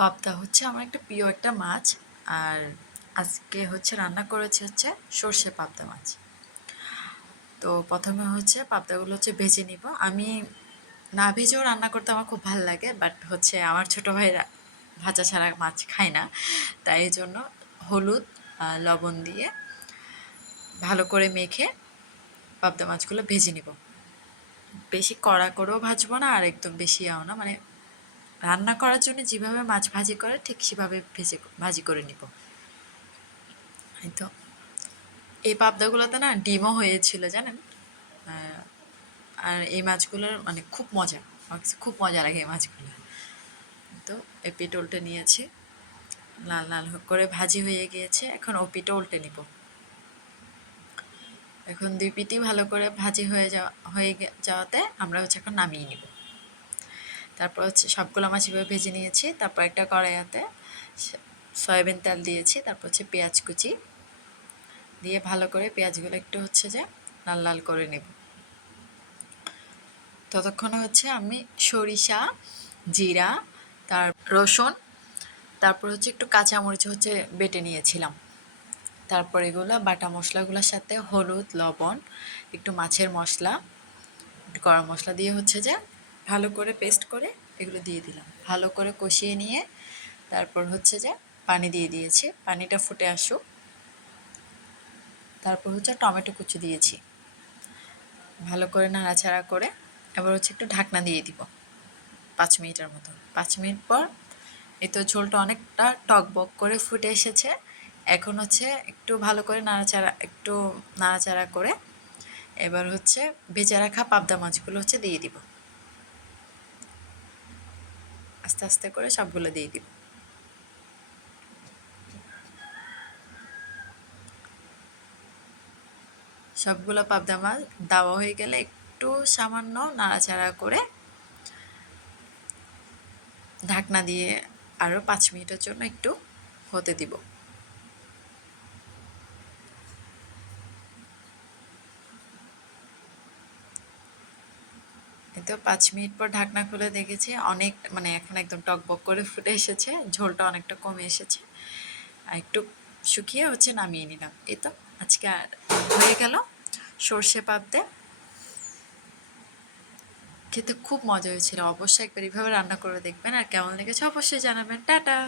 পাবদা হচ্ছে আমার একটা প্রিয় একটা মাছ। আর আজকে হচ্ছে রান্না করেছি হচ্ছে সর্ষে পাবদা মাছ। তো প্রথমে হচ্ছে পাবদাগুলো হচ্ছে ভেজে নিব। আমি না ভেজেও রান্না করতে আমার খুব ভালো লাগে, বাট হচ্ছে আমার ছোট ভাই ভাজা ছাড়া মাছ খায় না। তাই এই জন্য হলুদ লবণ দিয়ে ভালো করে মেখে পাবদা মাছগুলো ভেজে নিব। বেশি কড়া করেও ভাজবো না, আর একদম বেশি না, মানে রান্না করার জন্য যেভাবে মাছ ভাজি করে ঠিক সেভাবে ভাজি করে নিব। এই তো এই পাবদাগুলোতে না ডিমও হয়েছিল জানেন। আহ, আর এই মাছগুলোর মানে খুব মজা, আমার কাছে খুব মজা লাগে এই মাছগুলো। তো এই পিঠ উল্টে নিয়েছি, লাল লাল করে ভাজি হয়ে গিয়েছে। এখন ও পিঠও উল্টে নিব। এখন দুই পিঠই ভালো করে ভাজি যাওয়াতে আমরা হচ্ছে এখন নামিয়ে নিব। তারপর হচ্ছে সবগুলো মাছ এভাবে ভেজে নিয়েছি। তারপর একটা কড়াইয়াতে সয়াবিন তেল দিয়েছি। তারপর হচ্ছে পেঁয়াজ কুচি দিয়ে ভালো করে পেঁয়াজগুলো একটু হচ্ছে যে লাল লাল করে নেব। ততক্ষণে হচ্ছে আমি সরিষা, জিরা, তার রসুন, তারপর হচ্ছে একটু কাঁচামরিচ হচ্ছে বেটে নিয়েছিলাম। তারপর এগুলো বাটা মশলাগুলোর সাথে হলুদ, লবণ, একটু মাছের মশলা, একটু গরম মশলা দিয়ে হচ্ছে যে ভালো করে পেস্ট করে এগুলো দিয়ে দিলাম। ভালো করে কষিয়ে নিয়ে তারপর হচ্ছে যে পানি দিয়ে দিয়েছি। পানিটা ফুটে আসুক। তারপর হচ্ছে টমেটো কুচি দিয়েছি। ভালো করে নাড়াচাড়া করে এবার হচ্ছে একটু ঢাকনা দিয়ে দিব 5 মিনিটের মতো। 5 মিনিট পর এই তো ঝোলটা অনেকটা টকবক করে ফুটে এসেছে। এখন হচ্ছে একটু নাড়াচাড়া করে এবার হচ্ছে ভেজে রাখা পাবদা মাছগুলো হচ্ছে দিয়ে দিব। আস্তে আস্তে করে সবগুলো দিয়ে দিব। সবগুলো পাবদা মাছ দেওয়া হয়ে গেলে একটু সামান্য নাড়াচাড়া করে ঢাকনা দিয়ে আরও 5 মিনিটের জন্য একটু হতে দিব। এই তো 5 মিনিট পর ঢাকনা খুলে দেখেছি অনেক, মানে এখন একদম টকবক করে ফুটে এসেছে, ঝোলটা অনেকটা কমে এসেছে। আর একটু শুকিয়ে হচ্ছে নামিয়ে নিলাম। এই তো আজকে আর হয়ে গেল সর্ষে পাবদা। খেতে খুব মজা হয়েছিল। অবশ্যই একবার এইভাবে রান্না করে দেখবেন, আর কেমন লেগেছে অবশ্যই জানাবেন। টাটা।